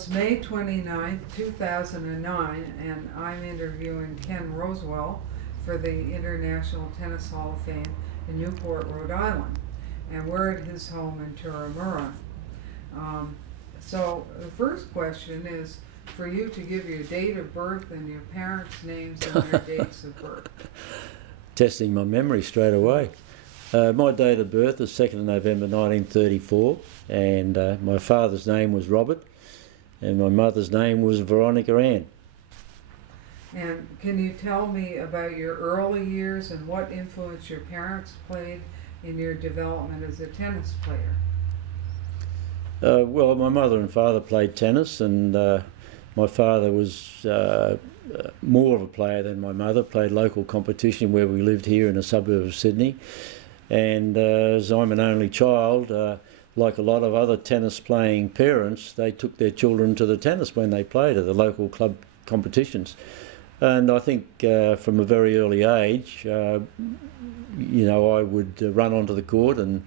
it's May 29th, 2009, and I'm interviewing Ken Rosewall for the International Tennis Hall of Fame in Newport, Rhode Island. And we're at his home in Turramurra. So the first question is for you to give your date of birth and your parents' names and their dates of birth. Testing my memory straight away. My date of birth is 2nd of November 1934, and my father's name was Robert, and my mother's name was Veronica Ann. And can you tell me about your early years and what influence your parents played in your development as a tennis player? Well, my mother and father played tennis, and my father was more of a player than my mother, played local competition where we lived here in a suburb of Sydney. And as I'm an only child, like a lot of other tennis playing parents, they took their children to the tennis when they played at the local club competitions. And I think from a very early age, I would run onto the court and,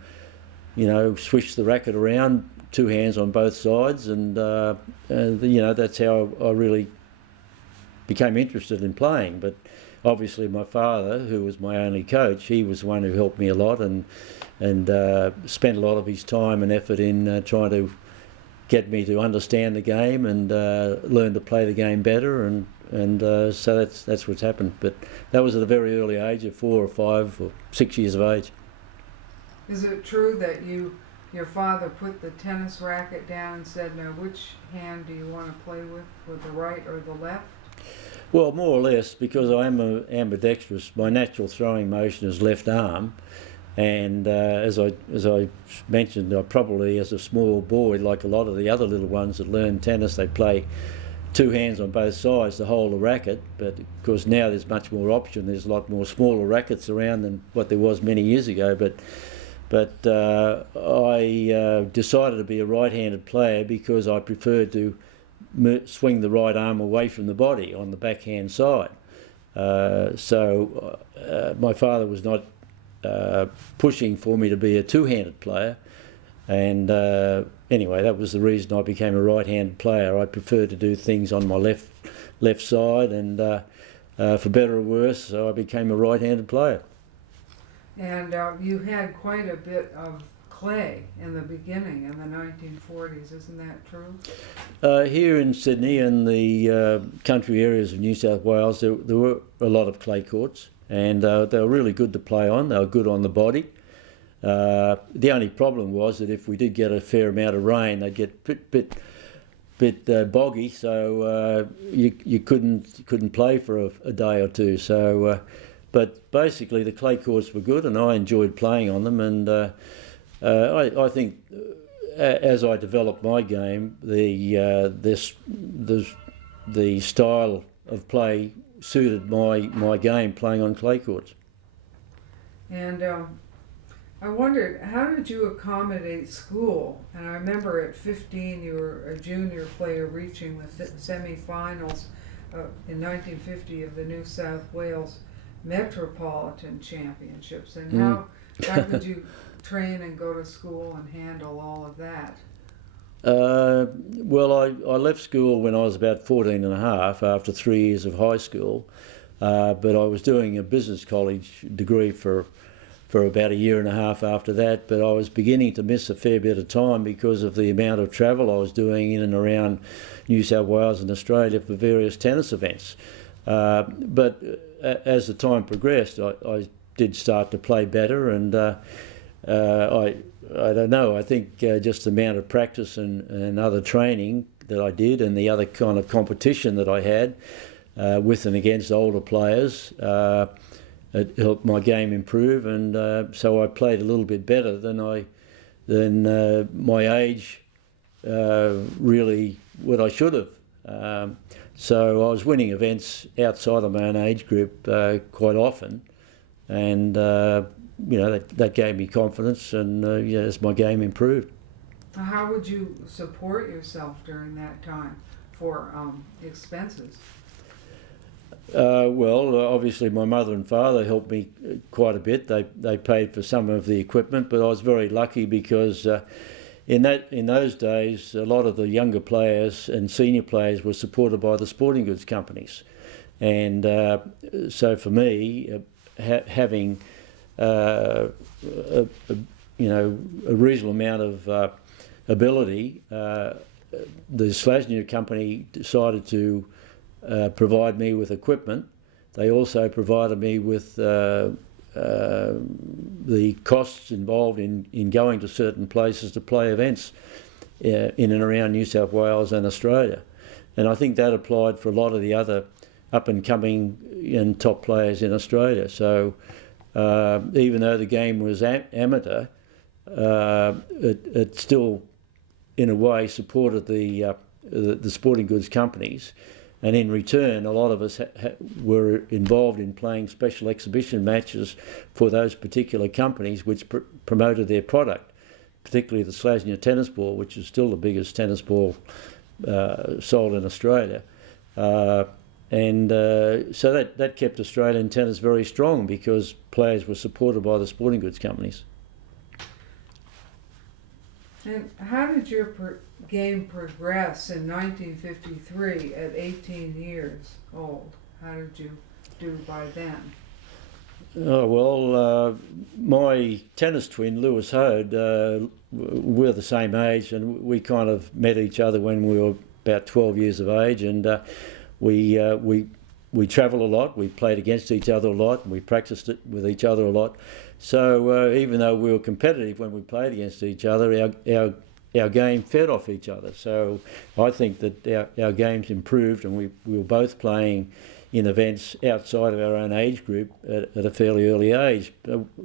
swish the racket around, two hands on both sides, and that's how I really became interested in playing. But obviously my father, who was my only coach, he was the one who helped me a lot and spent a lot of his time and effort in trying to get me to understand the game and learn to play the game better, and so that's what's happened. But that was at a very early age of 4 or 5 or 6 years of age. Is it true that your father put the tennis racket down and said, now which hand do you want to play with the right or the left? Well, more or less, because I am ambidextrous, my natural throwing motion is left arm, and as I mentioned, I probably as a small boy, like a lot of the other little ones that learn tennis, they play two hands on both sides to hold the racket. But of course now there's much more option. There's a lot more smaller rackets around than what there was many years ago. But I decided to be a right-handed player because I preferred to swing the right arm away from the body on the backhand side. So my father was not pushing for me to be a two-handed player, and anyway, that was the reason I became a right-handed player. I preferred to do things on my left side, and for better or worse, so I became a right-handed player. And you had quite a bit of clay in the beginning in the 1940s, isn't that true? Here in Sydney and the country areas of New South Wales, there were a lot of clay courts, and they were really good to play on. They were good on the body. The only problem was that if we did get a fair amount of rain, they'd get bit boggy, so you couldn't play for a day or two. So, but basically the clay courts were good, and I enjoyed playing on them. And I think as I developed my game, the style of play suited my game, playing on clay courts. And I wondered, how did you accommodate school? And I remember at 15 you were a junior player reaching the semi-finals in 1950 of the New South Wales Metropolitan Championships. And how did you train and go to school and handle all of that? Well, I left school when I was about 14 and a half after 3 years of high school, but I was doing a business college degree for about a year and a half after that. But I was beginning to miss a fair bit of time because of the amount of travel I was doing in and around New South Wales and Australia for various tennis events. But as the time progressed, I did start to play better, and I don't know, I think just the amount of practice and other training that I did, and the other kind of competition that I had with and against older players, it helped my game improve, and so I played a little bit better than my age really what I should have. So I was winning events outside of my own age group quite often, and that gave me confidence, and as my game improved. How would you support yourself during that time for expenses? Well, obviously my mother and father helped me quite a bit. They paid for some of the equipment, but I was very lucky because in those days, a lot of the younger players and senior players were supported by the sporting goods companies, and so for me, having a reasonable amount of ability, the Slasnia company decided to provide me with equipment. They also provided me with the costs involved in going to certain places to play events in and around New South Wales and Australia. And I think that applied for a lot of the other up-and-coming and top players in Australia. So even though the game was amateur, it still, in a way, supported the sporting goods companies. And in return, a lot of us were involved in playing special exhibition matches for those particular companies which promoted their product, particularly the Slasnia tennis ball, which is still the biggest tennis ball sold in Australia. So that kept Australian tennis very strong because players were supported by the sporting goods companies. And how did your game progress in 1953 at 18 years old? How did you do by then? Oh, well, my tennis twin, Lewis Hode, we're the same age, and we kind of met each other when we were about 12 years of age, and we travel a lot, we played against each other a lot, and we practiced it with each other a lot. So even though we were competitive when we played against each other, our game fed off each other. So I think that our games improved, and we were both playing in events outside of our own age group at a fairly early age.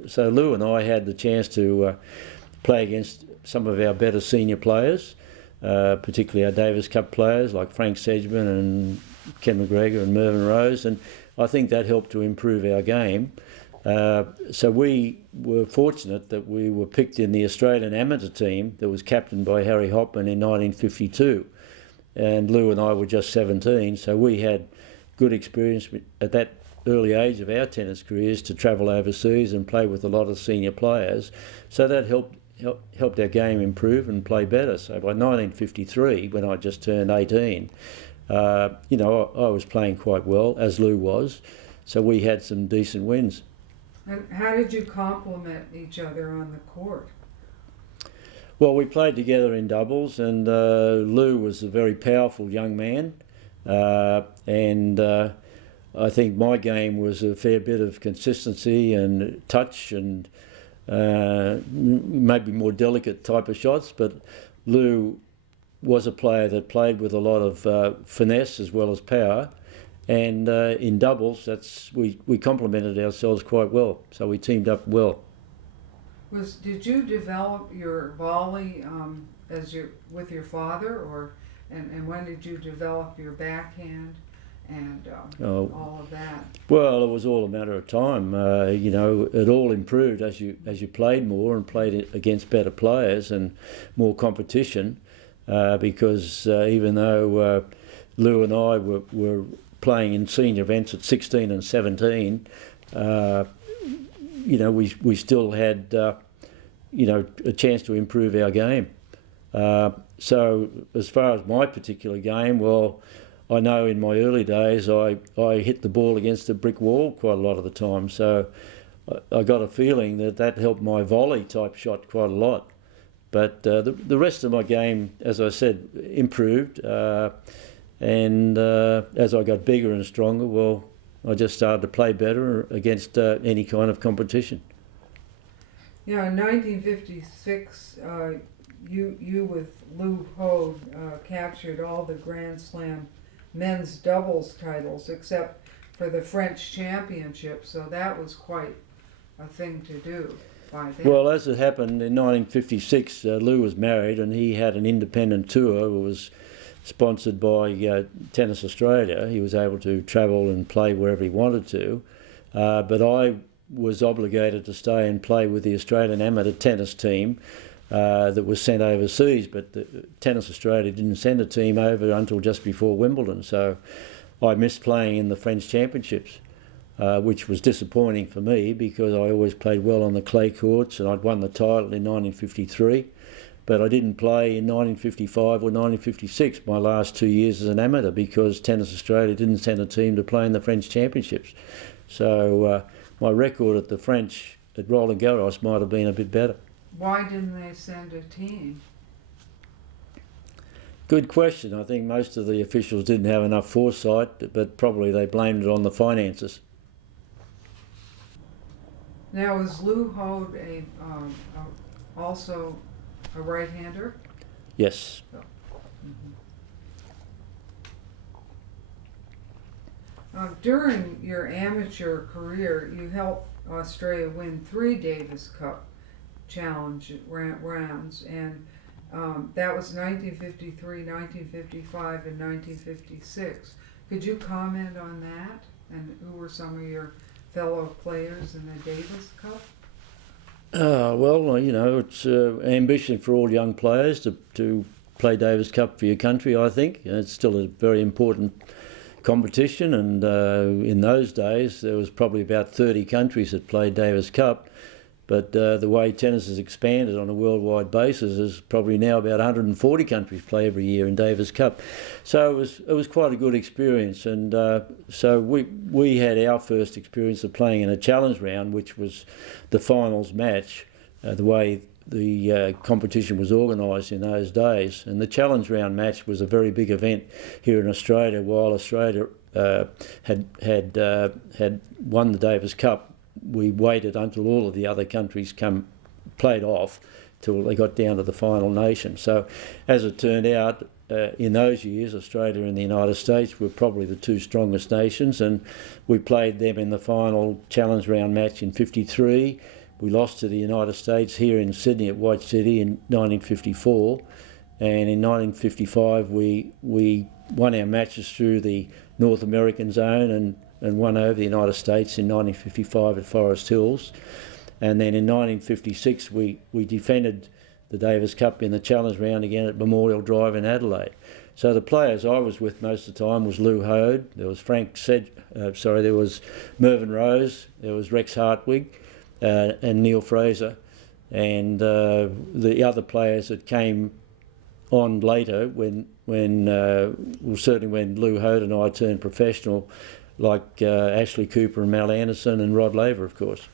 So Lou and I had the chance to play against some of our better senior players, particularly our Davis Cup players like Frank Sedgman and Ken McGregor and Mervyn Rose, and I think that helped to improve our game. So we were fortunate that we were picked in the Australian amateur team that was captained by Harry Hopman in 1952. And Lou and I were just 17, so we had good experience at that early age of our tennis careers to travel overseas and play with a lot of senior players. So that helped our game improve and play better. So by 1953, when I just turned 18, I was playing quite well, as Lou was. So we had some decent wins. And how did you complement each other on the court? Well, we played together in doubles, and Lou was a very powerful young man, and I think my game was a fair bit of consistency and touch and maybe more delicate type of shots, but Lou was a player that played with a lot of finesse as well as power. And in doubles, we complemented ourselves quite well. So we teamed up well. Did you develop your volley with your father, and when did you develop your backhand and all of that? Well, it was all a matter of time. It all improved as you played more and played against better players and more competition. Because even though Lou and I were playing in senior events at 16 and 17, we still had a chance to improve our game. So as far as my particular game, well, I know in my early days I hit the ball against a brick wall quite a lot of the time. So I got a feeling that helped my volley type shot quite a lot. But the rest of my game, as I said, improved. And as I got bigger and stronger, well, I just started to play better against any kind of competition. Yeah, in 1956, you with Lou Hode captured all the Grand Slam men's doubles titles except for the French Championship, so that was quite a thing to do by then. Well, as it happened in 1956, Lou was married and he had an independent tour. It was sponsored by Tennis Australia. He was able to travel and play wherever he wanted to, but I was obligated to stay and play with the Australian amateur tennis team that was sent overseas, but Tennis Australia didn't send a team over until just before Wimbledon, so I missed playing in the French Championships, which was disappointing for me because I always played well on the clay courts and I'd won the title in 1953. but I didn't play in 1955 or 1956, my last 2 years as an amateur, because Tennis Australia didn't send a team to play in the French Championships. So my record at the French, at Roland Garros, might have been a bit better. Why didn't they send a team? Good question. I think most of the officials didn't have enough foresight, but probably they blamed it on the finances. Now, was Lou Hode also a right-hander? Yes. During your amateur career, you helped Australia win 3 Davis Cup Challenge rounds, and that was 1953, 1955, and 1956. Could you comment on that? And who were some of your fellow players in the Davis Cup? Well, you know, it's ambition for all young players to play Davis Cup for your country, I think. It's still a very important competition, and in those days there was probably about 30 countries that played Davis Cup. But the way tennis has expanded on a worldwide basis is probably now about 140 countries play every year in Davis Cup. So it was quite a good experience. And so we had our first experience of playing in a challenge round, which was the finals match, the way the competition was organised in those days. And the challenge round match was a very big event here in Australia. While Australia had won the Davis Cup, we waited until all of the other countries played off till they got down to the final nation. So as it turned out, in those years, Australia and the United States were probably the 2 strongest nations, and we played them in the final challenge round match in 53. We lost to the United States here in Sydney at White City in 1954, and in 1955 we won our matches through the North American zone and won over the United States in 1955 at Forest Hills. And then in 1956 we defended the Davis Cup in the challenge round again at Memorial Drive in Adelaide. So the players I was with most of the time was Lou Hode, there was there was Mervyn Rose, there was Rex Hartwig, and Neil Fraser, and the other players that came on later certainly when Lou Hode and I turned professional, like Ashley Cooper and Mal Anderson and Rod Laver, of course.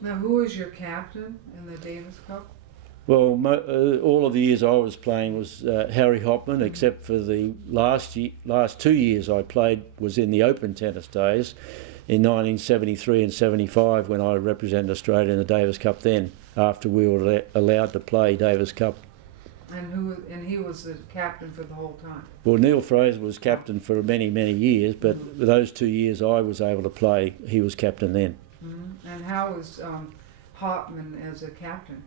Now, who was your captain in the Davis Cup? Well, all of the years I was playing was Harry Hopman, except for the last 2 years I played was in the Open tennis days in 1973 and 75 when I represented Australia in the Davis Cup then, after we were allowed to play Davis Cup. And he was the captain for the whole time? Well, Neil Fraser was captain for many, many years, but those 2 years I was able to play, he was captain then. Mm-hmm. And how was Hopman as a captain?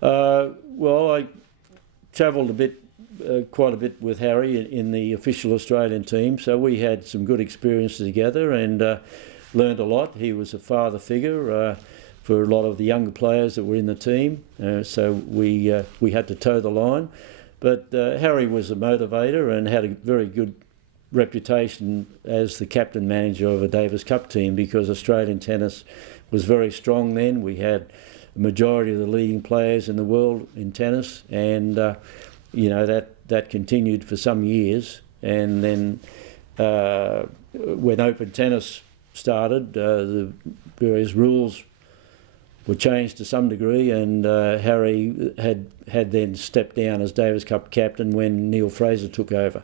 Well, I travelled quite a bit with Harry in the official Australian team, so we had some good experiences together and learned a lot. He was a father figure for a lot of the younger players that were in the team, so we had to toe the line. But Harry was a motivator and had a very good reputation as the captain manager of a Davis Cup team, because Australian tennis was very strong then. We had a majority of the leading players in the world in tennis, and you know that continued for some years. And then when Open tennis started, the various rules were changed to some degree, and Harry had then stepped down as Davis Cup captain when Neil Fraser took over.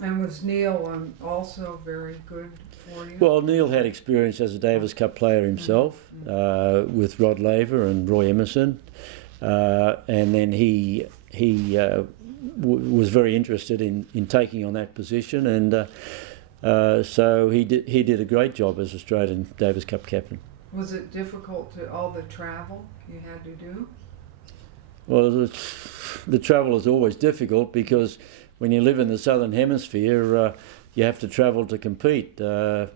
And was Neil also very good for you? Well, Neil had experience as a Davis Cup player himself, with Rod Laver and Roy Emerson, and then he was very interested in taking on that position, and so he did a great job as Australian Davis Cup captain. Was it difficult all the travel you had to do? Well, the travel is always difficult, because when you live in the Southern Hemisphere, you have to travel to compete. You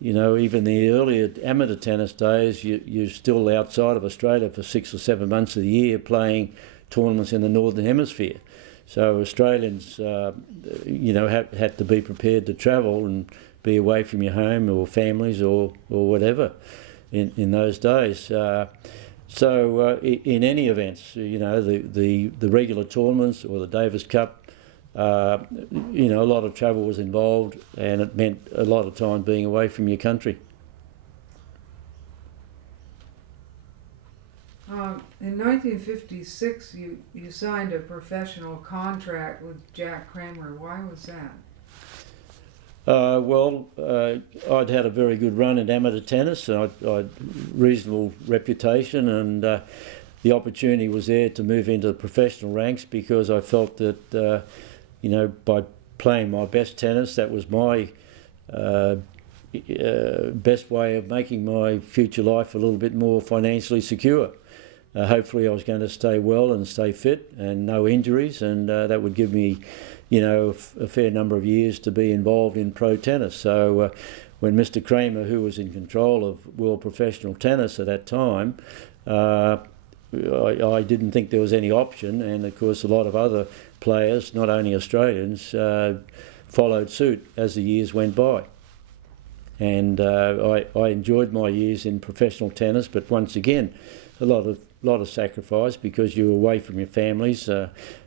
know, even the earlier amateur tennis days, you're still outside of Australia for 6 or 7 months of the year playing tournaments in the Northern Hemisphere. So Australians, you know, had to be prepared to travel and be away from your home or families or whatever in those days. In any events, the regular tournaments or the Davis Cup, a lot of travel was involved, and it meant a lot of time being away from your country. In 1956, you signed a professional contract with Jack Kramer. Why was that? I'd had a very good run in amateur tennis, and I'd reasonable reputation, and the opportunity was there to move into the professional ranks because I felt that, by playing my best tennis, that was my best way of making my future life a little bit more financially secure. Hopefully I was going to stay well and stay fit and no injuries, and that would give me a fair number of years to be involved in pro tennis. So when Mr. Kramer, who was in control of world professional tennis at that time, I didn't think there was any option, and of course a lot of other players, not only Australians, followed suit as the years went by. And I enjoyed my years in professional tennis, but once again, a lot of sacrifice because you're away from your families,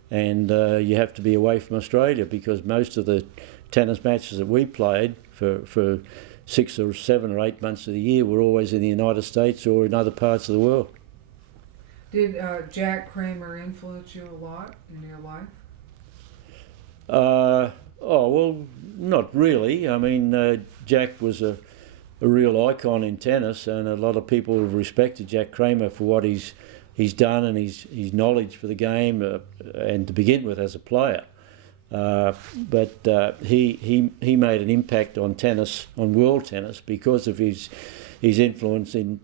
and you have to be away from Australia because most of the tennis matches that we played for 6 or 7 or 8 months of the year were always in the United States or in other parts of the world. Did Jack Kramer influence you a lot in your life? Not really. I mean, Jack was a real icon in tennis, and a lot of people have respected Jack Kramer for what he's done and his knowledge for the game, and to begin with as a player. But he made an impact on tennis, on world tennis, because of his influence to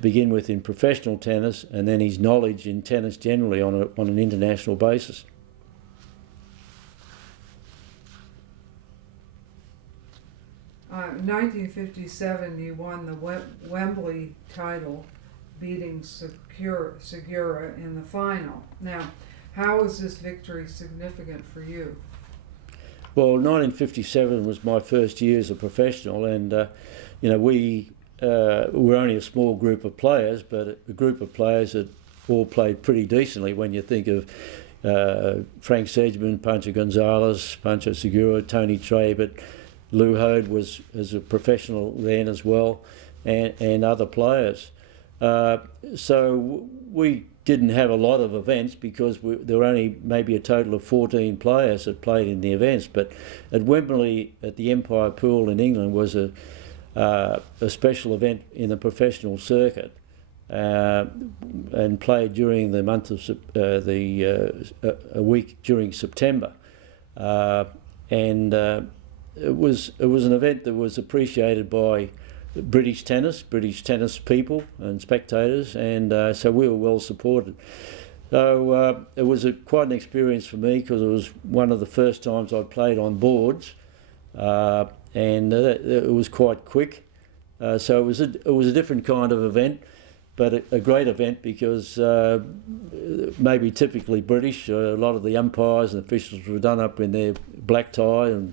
begin with in professional tennis, and then his knowledge in tennis generally on an international basis. In 1957, you won the Wembley title, beating Segura in the final. Now, how was this victory significant for you? Well, 1957 was my first year as a professional, and we were only a small group of players, but a group of players that all played pretty decently when you think of Frank Sedgman, Pancho Gonzalez, Pancho Segura, Tony Trey, but Lou Hode was a professional then as well, and other players. So we didn't have a lot of events because there were only maybe a total of 14 players that played in the events. But at Wembley, at the Empire Pool in England, was a special event in the professional circuit, and played during the month of a week during September, and it was an event that was appreciated by British tennis people and spectators, and so we were well supported. So it was quite an experience for me because it was one of the first times I played on boards, and it was quite quick. So it was a different kind of event, but a great event because maybe typically British. A lot of the umpires and officials were done up in their black tie and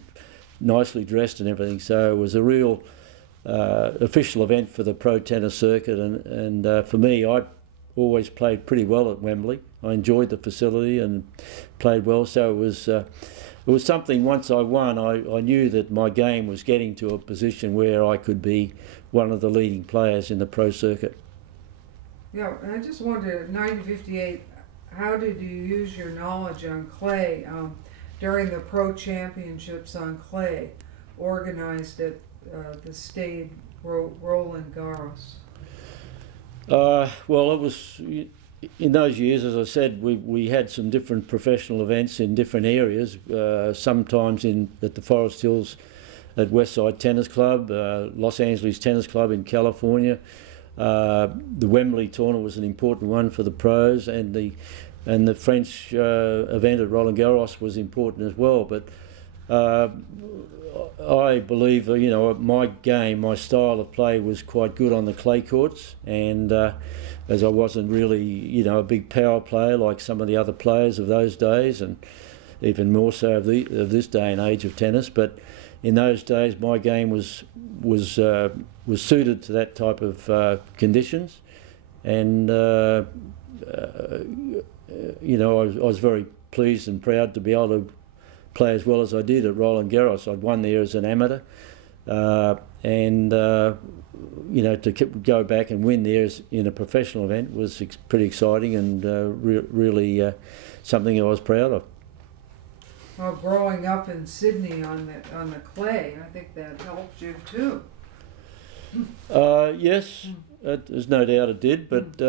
nicely dressed and everything. So it was a real official event for the pro tennis circuit, and for me, I always played pretty well at Wembley. I enjoyed the facility and played well. So it was something. Once I won, I knew that my game was getting to a position where I could be one of the leading players in the pro circuit. Yeah, I just wondered, in 1958, how did you use your knowledge on clay during the pro championships on clay organized at the Stade Roland Garros? Well, it was in those years, as I said, we had some different professional events in different areas. Sometimes at the Forest Hills at Westside Tennis Club, Los Angeles Tennis Club in California. The Wembley tournament was an important one for the pros, and the French event at Roland Garros was important as well. But I believe, my game, my style of play was quite good on the clay courts, and as I wasn't really, a big power player like some of the other players of those days, and even more so of this day and age of tennis. But in those days, my game was suited to that type of conditions, and you know, I was very pleased and proud to be able to play as well as I did at Roland Garros. I'd won there as an amateur, and you know, to go back and win there in a professional event was pretty exciting and really something I was proud of. Well, growing up in Sydney on the clay, I think that helped you too. Yes, there's no doubt it did, but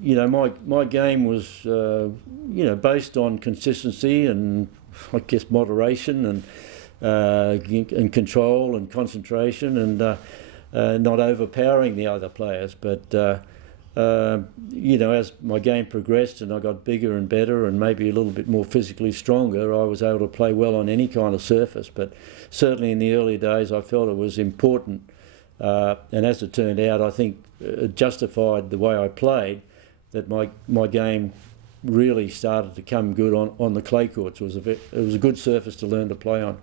you know, my game was you know, based on consistency and I guess moderation and control and concentration and not overpowering the other players. But you know, as my game progressed and I got bigger and better and maybe a little bit more physically stronger, I was able to play well on any kind of surface. But certainly in the early days, I felt it was important. And as it turned out, I think it justified the way I played, that my game really started to come good on the clay courts. It was a good surface to learn to play on.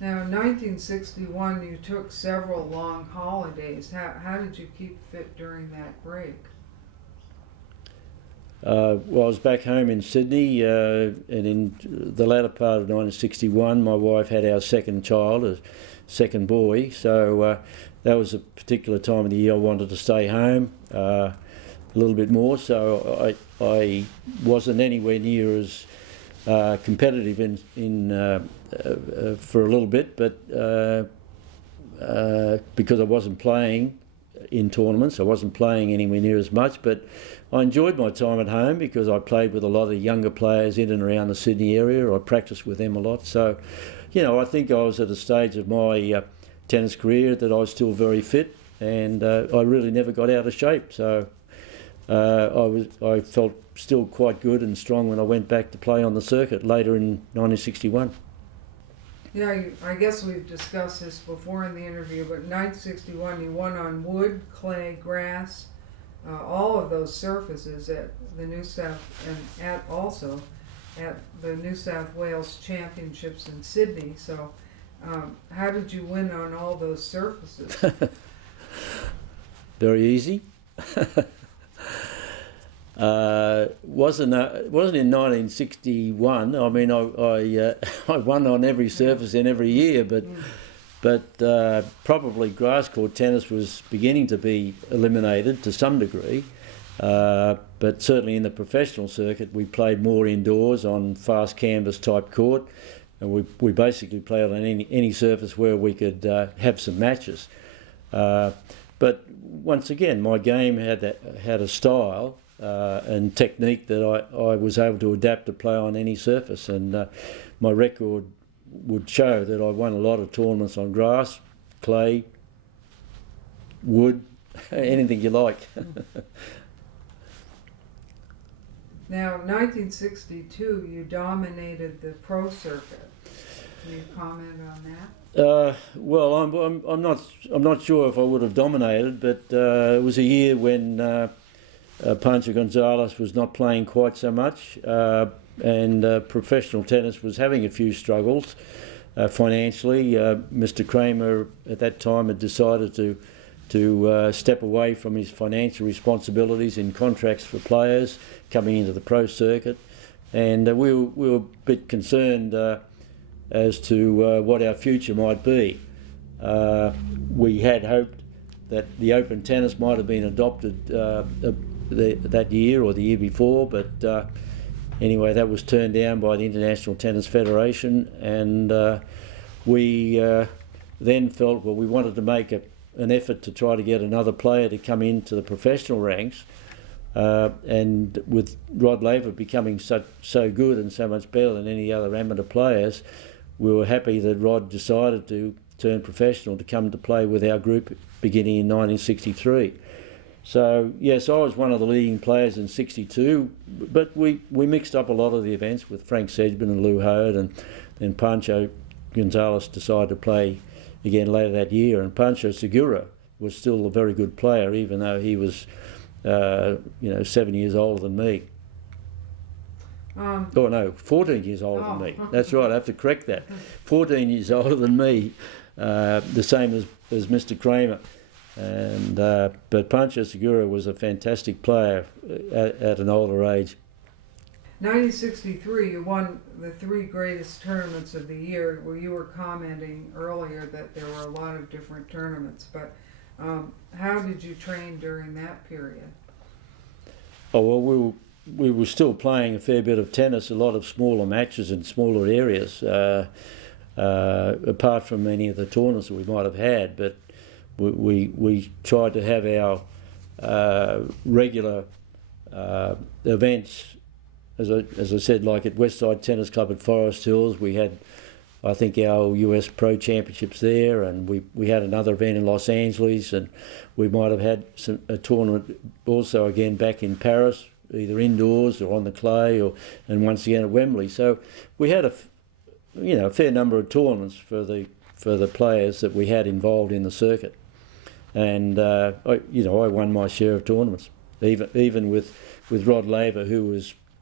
Now, in 1961, you took several long holidays. How did you keep fit during that break? Well, I was back home in Sydney, and in the latter part of 1961, my wife had our second child, a second boy, so that was a particular time of the year I wanted to stay home a little bit more, so I wasn't anywhere near as competitive in for a little bit, but because I wasn't playing in tournaments, I wasn't playing anywhere near as much, but I enjoyed my time at home because I played with a lot of younger players in and around the Sydney area. I practiced with them a lot, so you know, I think I was at a stage of my tennis career that I was still very fit, and I really never got out of shape, so I felt still quite good and strong when I went back to play on the circuit later in 1961. Yeah, I guess we've discussed this before in the interview, but in 1961 you won on wood, clay, grass, all of those surfaces at the New South and also at the New South Wales Championships in Sydney. So how did you win on all those surfaces? Very easy. Wasn't in 1961. I mean, I won on every surface in every year, but probably grass court tennis was beginning to be eliminated to some degree. But certainly in the professional circuit, we played more indoors on fast canvas type court, and we basically played on any surface where we could have some matches. But once again, my game had a style and technique that I was able to adapt to play on any surface, and my record would show that I won a lot of tournaments on grass, clay, wood, anything you like. Now, 1962, you dominated the pro circuit. Can you comment on that? Well, I'm not sure if I would have dominated, but it was a year when Pancho Gonzalez was not playing quite so much, and professional tennis was having a few struggles financially. Mr. Kramer at that time had decided to step away from his financial responsibilities in contracts for players coming into the pro circuit, and we were a bit concerned as to what our future might be. We had hoped that the Open tennis might have been adopted that year or the year before, but anyway, that was turned down by the International Tennis Federation, and we then felt, well, we wanted to make an effort to try to get another player to come into the professional ranks, and with Rod Laver becoming so good and so much better than any other amateur players, we were happy that Rod decided to turn professional to come to play with our group beginning in 1963. So yes, I was one of the leading players in '62, but we mixed up a lot of the events with Frank Sedgman and Lou Howard, and then Pancho Gonzalez decided to play again later that year, and Pancho Segura was still a very good player, even though he was 7 years older than me. 14 years older than me. That's right, I have to correct that. 14 years older than me, the same as Mr. Kramer. And but Pancho Segura was a fantastic player at an older age. 1963, you won the 3 greatest tournaments of the year. Well, you were commenting earlier that there were a lot of different tournaments, but how did you train during that period? Oh, well, we were still playing a fair bit of tennis, a lot of smaller matches in smaller areas, apart from any of the tournaments that we might have had. But we tried to have our regular events, as I said, like at Westside Tennis Club at Forest Hills. We had, I think, our US Pro Championships there, and we had another event in Los Angeles, and we might have had a tournament also again back in Paris, either indoors or on the clay, and once again at Wembley. So we had a fair number of tournaments for the players that we had involved in the circuit, and I won my share of tournaments, even with Rod Laver, who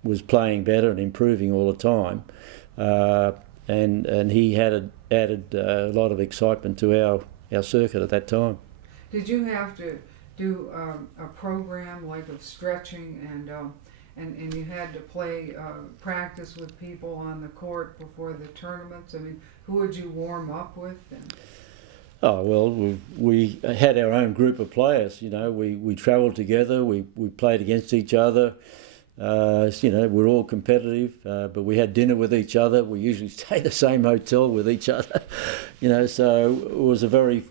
was playing better and improving all the time, and he had added a lot of excitement to our circuit at that time. Did you have to do a program like of stretching and you had to play practice with people on the court before the tournaments? I mean, who would you warm up with then? Oh, well, we had our own group of players. We travelled together, we played against each other. We're all competitive, but we had dinner with each other. We usually stayed at the same hotel with each other, so it was a very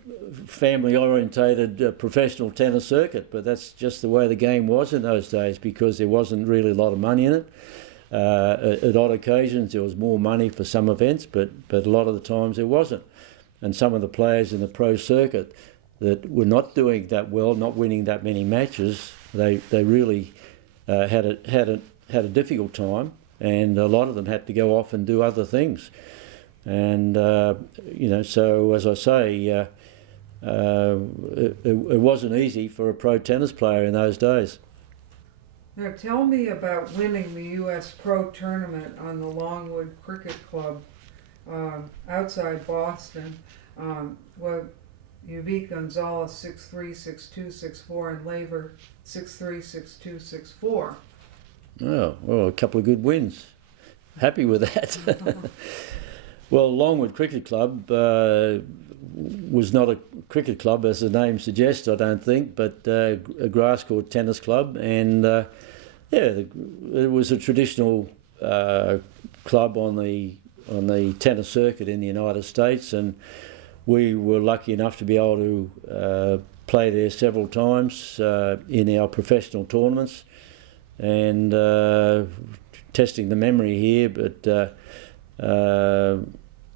family-orientated professional tennis circuit, but that's just the way the game was in those days, because there wasn't really a lot of money in it. At odd occasions there was more money for some events, but a lot of the times there wasn't. And some of the players in the pro circuit that were not doing that well, not winning that many matches, they really had a difficult time, and a lot of them had to go off and do other things. And so as I say, it wasn't easy for a pro tennis player in those days. Now tell me about winning the U.S. Pro Tournament on the Longwood Cricket Club outside Boston. You beat Gonzalez 6-3, 6-2, 6-4, and Laver 6-3, 6-2, 6-4. Oh, well, a couple of good wins. Happy with that. Well, Longwood Cricket Club was not a cricket club, as the name suggests, I don't think, but a grass court tennis club, and it was a traditional club on the tennis circuit in the United States, and we were lucky enough to be able to play there several times in our professional tournaments. And testing the memory here, but the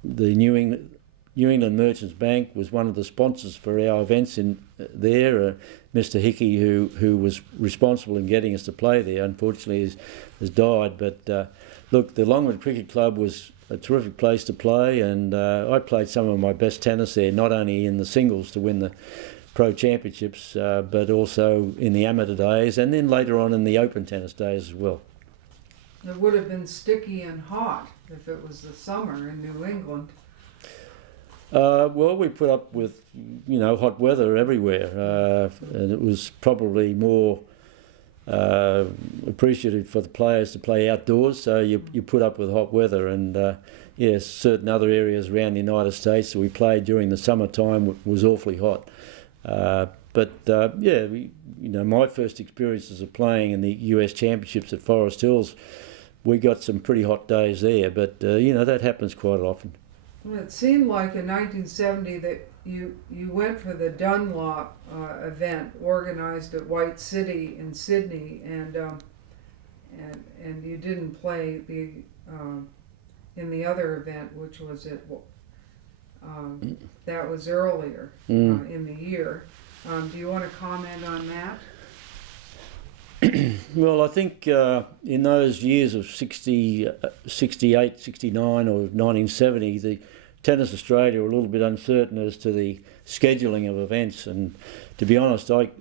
New England Merchants Bank was one of the sponsors for our events in there. Mr. Hickey, who was responsible in getting us to play there, unfortunately has died. But look, the Longwood Cricket Club was a terrific place to play, and I played some of my best tennis there, not only in the singles to win the Pro Championships, but also in the amateur days, and then later on in the open tennis days as well. It would have been sticky and hot if it was the summer in New England. Well, we put up with, hot weather everywhere, and it was probably more appreciative for the players to play outdoors, so you put up with hot weather. And yes, certain other areas around the United States that we played during the summertime was awfully hot. My first experiences of playing in the US Championships at Forest Hills, we got some pretty hot days there, but that happens quite often. Well, it seemed like in 1970 that you went for the Dunlop event organized at White City in Sydney, and you didn't play in the other event, which was at that was earlier in the year. Do you want to comment on that? Well, I think in those years of 60, 68, 69 or 1970, the Tennis Australia were a little bit uncertain as to the scheduling of events, and to be honest, I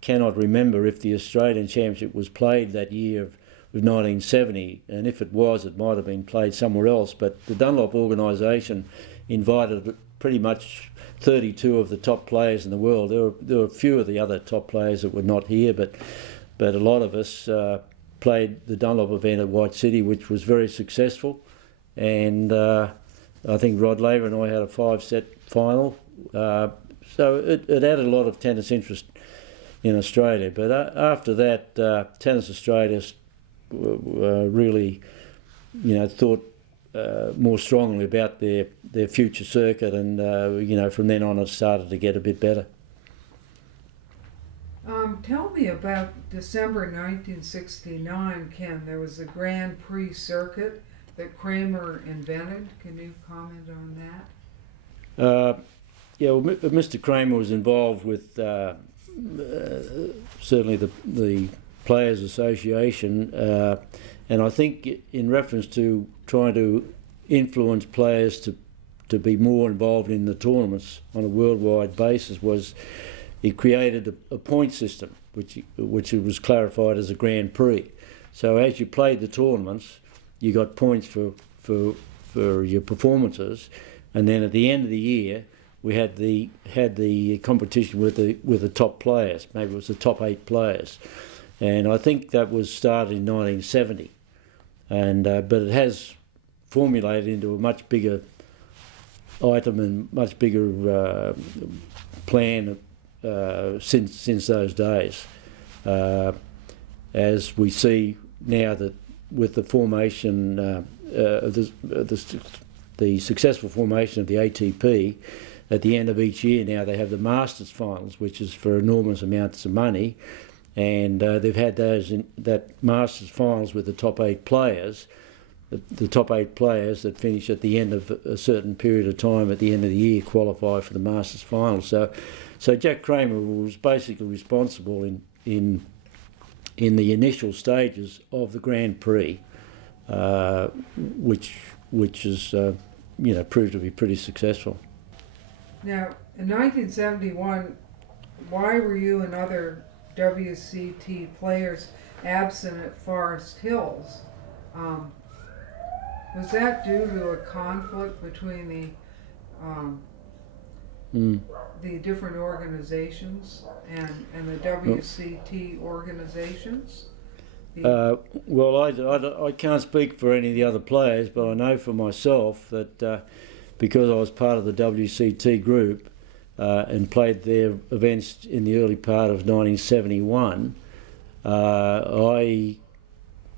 cannot remember if the Australian Championship was played that year of 1970, and if it was, it might have been played somewhere else, but the Dunlop organisation invited pretty much 32 of the top players in the world. There were a few of the other top players that were not here, but a lot of us played the Dunlop event at White City, which was very successful. And I think Rod Laver and I had a 5-set final. So it added a lot of tennis interest in Australia. But after that, Tennis Australia really, thought more strongly about their future circuit, and from then on it started to get a bit better. Tell me about December 1969, Ken. There was a Grand Prix circuit that Kramer invented. Can you comment on that? Mr. Kramer was involved with certainly the Players Association, and I think in reference to trying to influence players to be more involved in the tournaments on a worldwide basis, was he created a point system, which was clarified as a Grand Prix. So as you played the tournaments, you got points for your performances, and then at the end of the year, we had the competition with the top players. Maybe it was the top 8 players, and I think that was started in 1970, and but it has formulated into a much bigger item and much bigger plan since those days, as we see now that with the formation of the successful formation of the ATP, at the end of each year now they have the Masters finals, which is for enormous amounts of money, and they've had that Masters finals with the top 8 players. The top 8 players that finish at the end of a certain period of time at the end of the year qualify for the Masters finals. So Jack Kramer was basically responsible in the initial stages of the Grand Prix, which is proved to be pretty successful. Now, in 1971, why were you and other WCT players absent at Forest Hills? Was that due to a conflict between the different organizations and the WCT organizations? Well, I can't speak for any of the other players, but I know for myself that because I was part of the WCT group and played their events in the early part of 1971, I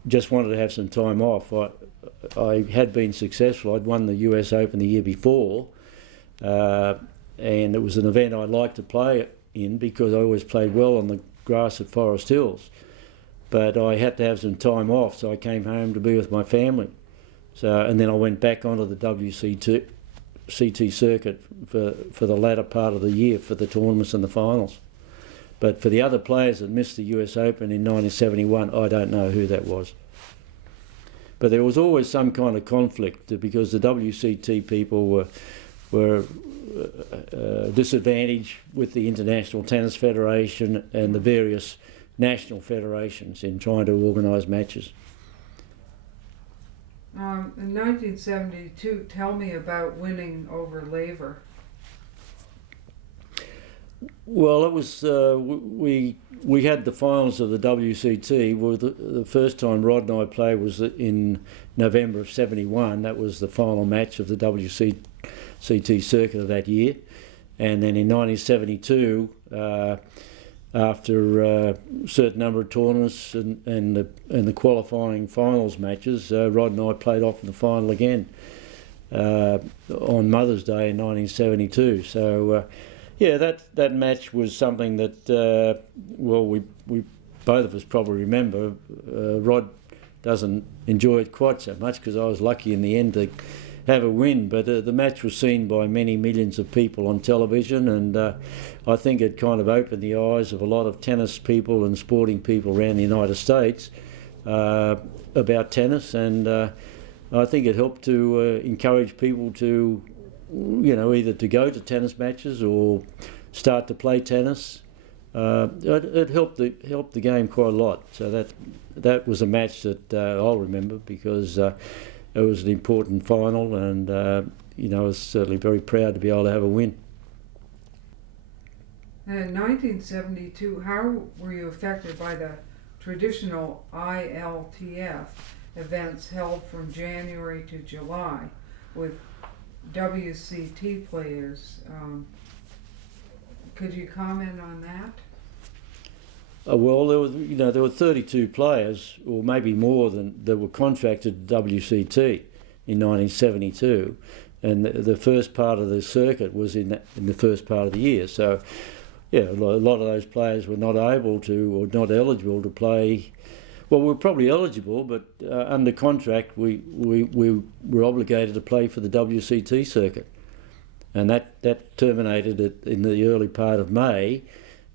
just wanted to have some time off. I had been successful. I'd won the US Open the year before, and it was an event I liked to play in because I always played well on the grass at Forest Hills. But I had to have some time off, so I came home to be with my family. And then I went back onto the WCT circuit for the latter part of the year for the tournaments and the finals. But for the other players that missed the US Open in 1971, I don't know who that was. But there was always some kind of conflict because the WCT people were disadvantaged with the International Tennis Federation and the various national federations in trying to organise matches. In 1972, tell me about winning over Laver. Well, it was we had the finals of the WCT. Well, the first time Rod and I played was in November of '71. That was the final match of the WCT circuit of that year. And then in 1972, after a certain number of tournaments and the qualifying finals matches, Rod and I played off in the final again on Mother's Day in 1972. So. Yeah, that match was something that, we both of us probably remember. Rod doesn't enjoy it quite so much because I was lucky in the end to have a win, but the match was seen by many millions of people on television, and I think it kind of opened the eyes of a lot of tennis people and sporting people around the United States about tennis, and I think it helped to encourage people to either to go to tennis matches or start to play tennis. It helped the game quite a lot. So that was a match that I'll remember because it was an important final, and I was certainly very proud to be able to have a win. And in 1972, how were you affected by the traditional ILTF events held from January to July with WCT players? Could you comment on that? Well, there were 32 players, or maybe more that were contracted to WCT in 1972, and the first part of the circuit was in the first part of the year. So, yeah, a lot of those players were not able to or not eligible to play. Well, we were probably eligible, but under contract we were obligated to play for the WCT circuit, and that terminated in the early part of May,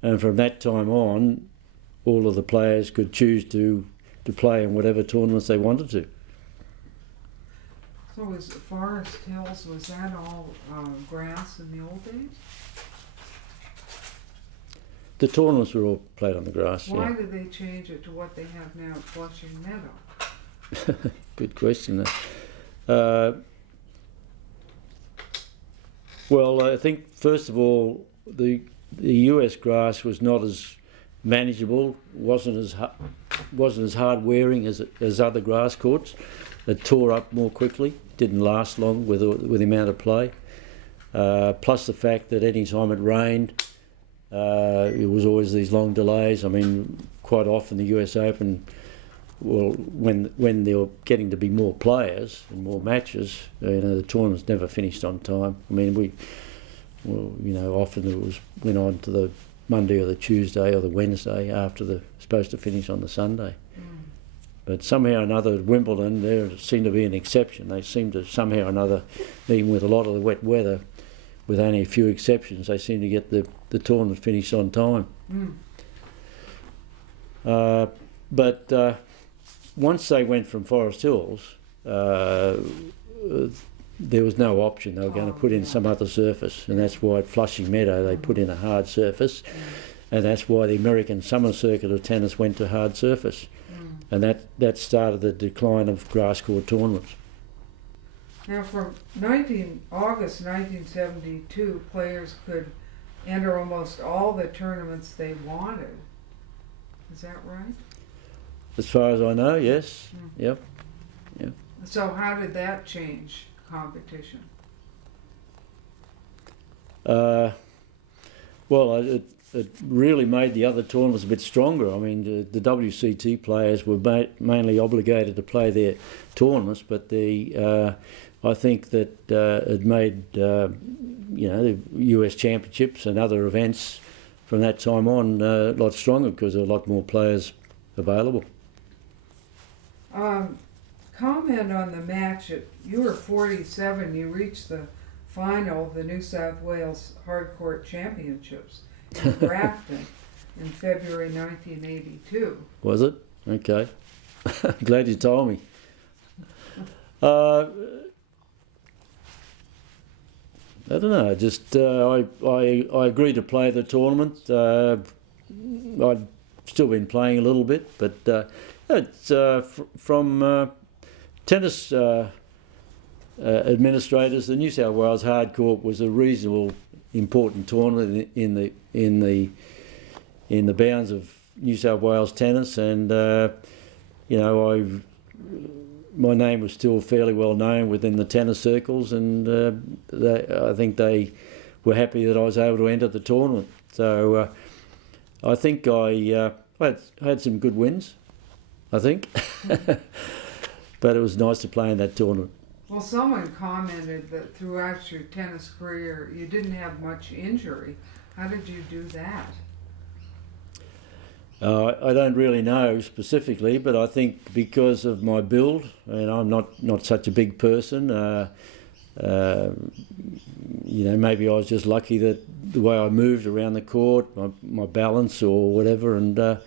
and from that time on, all of the players could choose to play in whatever tournaments they wanted to. So was Forest Hills, was that all grass in the old days? The tournaments were all played on the grass. Why Yeah. did they change it to what they have now at Flushing Meadow? Good question. Well, I think first of all the US grass was not as manageable, wasn't as hard wearing as other grass courts. It tore up more quickly, didn't last long with the amount of play. Plus the fact that any time it rained, it was always these long delays. I mean, quite often the US Open, well, when there were getting to be more players and more matches, the tournaments never finished on time. I mean, often it went on to the Monday or the Tuesday or the Wednesday after supposed to finish on the Sunday. But somehow or another at Wimbledon, there seemed to be an exception. They seemed to somehow or another, even with a lot of the wet weather, with only a few exceptions, they seemed to get the tournament finished on time. But once they went from Forest Hills, there was no option. They were going to put in some other surface, and that's why at Flushing Meadow they put in a hard surface, and that's why the American Summer Circuit of tennis went to hard surface, and that started the decline of grass court tournaments. Now from August 1972, players could enter almost all the tournaments they wanted. Is that right? As far as I know, yes. Yep. So how did that change competition? Well, it really made the other tournaments a bit stronger. I mean, the WCT players were mainly obligated to play their tournaments, but I think that it made the US Championships and other events from that time on a lot stronger because there were a lot more players available. Comment on the match. You were 47. You reached the final of the New South Wales Hardcourt Championships in Grafton in February 1982. Was it? Okay. Glad you told me. I don't know. Just I agreed to play the tournament. I'd still been playing a little bit, but it's from tennis administrators. The New South Wales Hardcourt was a reasonable, important tournament in the bounds of New South Wales tennis, and my name was still fairly well known within the tennis circles, and I think they were happy that I was able to enter the tournament. So I think I had some good wins, I think. But it was nice to play in that tournament. Well, someone commented that throughout your tennis career you didn't have much injury. How did you do that? I don't really know specifically, but I think because of my build, and I'm not such a big person, maybe I was just lucky that the way I moved around the court, my balance or whatever, and I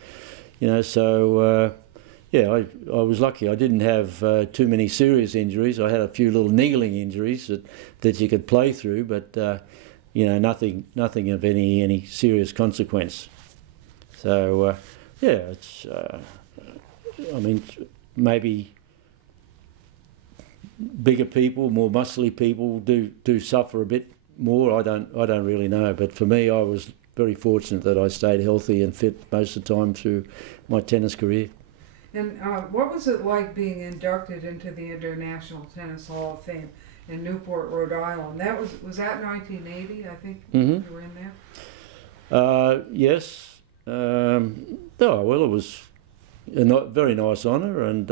was lucky. I didn't have too many serious injuries. I had a few little niggling injuries that you could play through, but nothing of any serious consequence. So it's maybe bigger people, more muscly people do suffer a bit more. I don't really know, but for me, I was very fortunate that I stayed healthy and fit most of the time through my tennis career. And what was it like being inducted into the International Tennis Hall of Fame in Newport, Rhode Island? That was that 1980? I think you were in there. Yes. Oh well, it was a very nice honour, and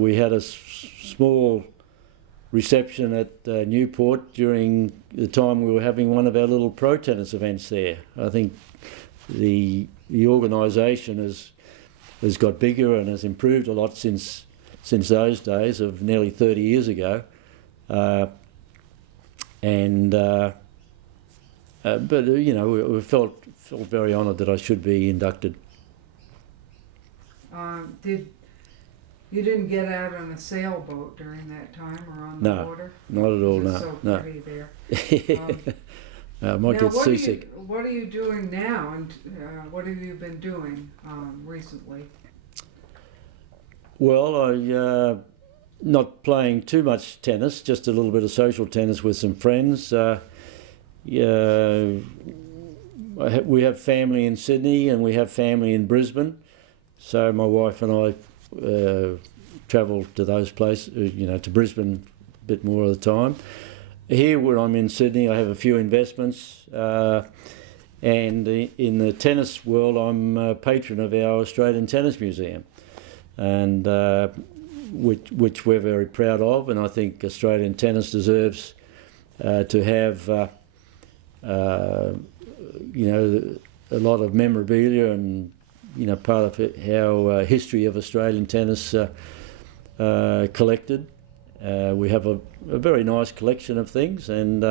we had a small reception at Newport during the time we were having one of our little pro tennis events there. I think the organisation has got bigger and has improved a lot since those days of nearly 30 years ago, but you know, we felt very honoured that I should be inducted. You didn't get out on a sailboat during that time or on the water? Not at all. It was No. so pretty there. I might get seasick. What are you doing now, and what have you been doing recently? Well, I not playing too much tennis, just a little bit of social tennis with some friends. We have family in Sydney and we have family in Brisbane, so my wife and I travel to those places, you know, to Brisbane a bit more of the time. Here, where I'm in Sydney, I have a few investments, and in the tennis world, I'm a patron of our Australian Tennis Museum, and which we're very proud of, and I think Australian tennis deserves to have, you know, a lot of memorabilia and, you know, part of our history of Australian tennis collected. We have a very nice collection of things, and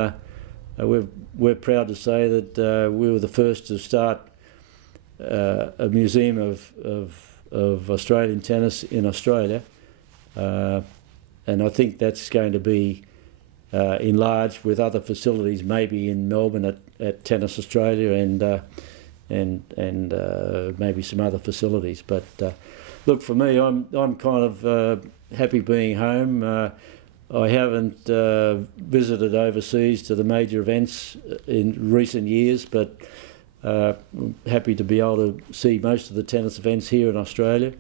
we're proud to say that we were the first to start a museum of Australian tennis in Australia, and I think that's going to be enlarged with other facilities, maybe in Melbourne at Tennis Australia and maybe some other facilities. But look, for me, I'm kind of happy being home. I haven't visited overseas to the major events in recent years, but I'm happy to be able to see most of the tennis events here in Australia.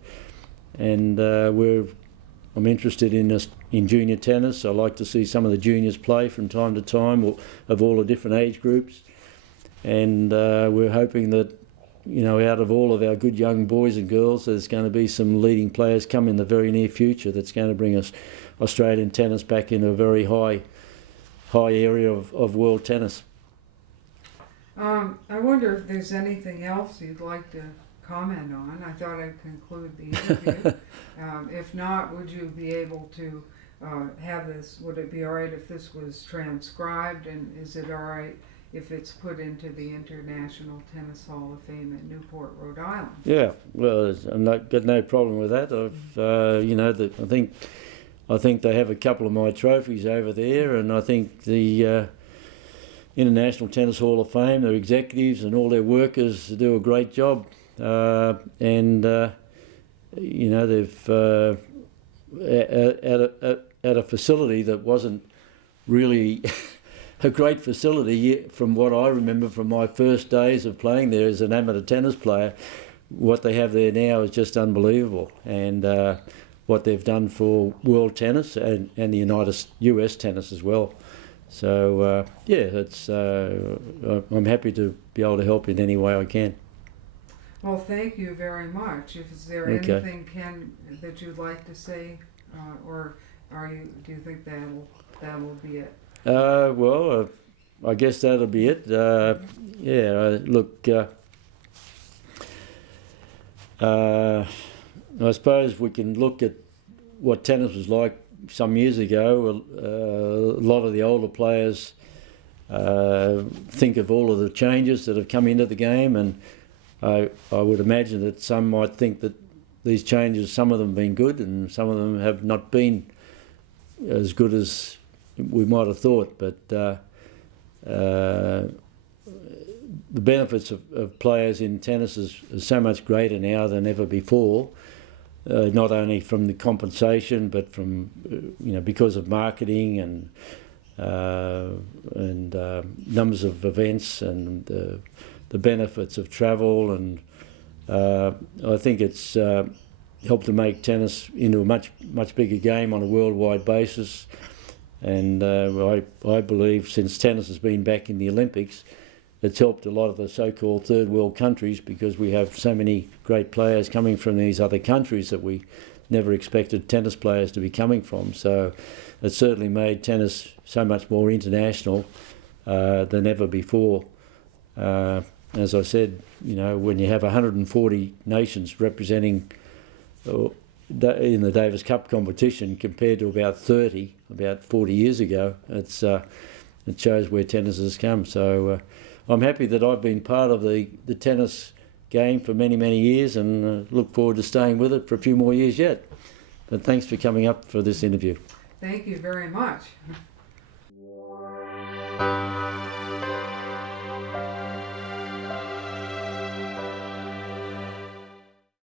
And I'm interested in junior tennis. I like to see some of the juniors play from time to time, of all the different age groups. And we're hoping that, you know, out of all of our good young boys and girls, there's going to be some leading players come in the very near future that's going to bring us Australian tennis back in a very high area of world tennis. I wonder if there's anything else you'd like to comment on. I thought I'd conclude the interview. If not, would you be able to have this, would it be all right if this was transcribed, and is it all right if it's put into the International Tennis Hall of Fame at Newport, Rhode Island? Yeah, well, I've got no problem with that. You know, I think they have a couple of my trophies over there, and I think the International Tennis Hall of Fame, their executives and all their workers do a great job. And you know, they've at a facility that wasn't really a great facility from what I remember from my first days of playing there as an amateur tennis player. What they have there now is just unbelievable, and what they've done for world tennis and the US tennis as well. So yeah, I'm happy to be able to help in any way I can. Well, thank you very much. Is there anything, Ken, that you'd like to say, or do you think that'll be it? Well, I guess that'll be it. Yeah, look, I suppose we can look at what tennis was like some years ago. A lot of the older players think of all of the changes that have come into the game, and I would imagine that some might think that these changes, some of them have been good and some of them have not been as good as we might have thought. But the benefits of players in tennis is so much greater now than ever before. not only from the compensation, but from because of marketing and numbers of events and the benefits of travel, and I think it's helped to make tennis into a much bigger game on a worldwide basis. And I believe since tennis has been back in the Olympics, it's helped a lot of the so-called third world countries, because we have so many great players coming from these other countries that we never expected tennis players to be coming from. So it certainly made tennis so much more international than ever before. As I said, when you have 140 nations representing in the Davis Cup competition compared to about 40 years ago, it shows where tennis has come. So I'm happy that I've been part of the tennis game for many, many years, and look forward to staying with it for a few more years yet. But thanks for coming up for this interview. Thank you very much.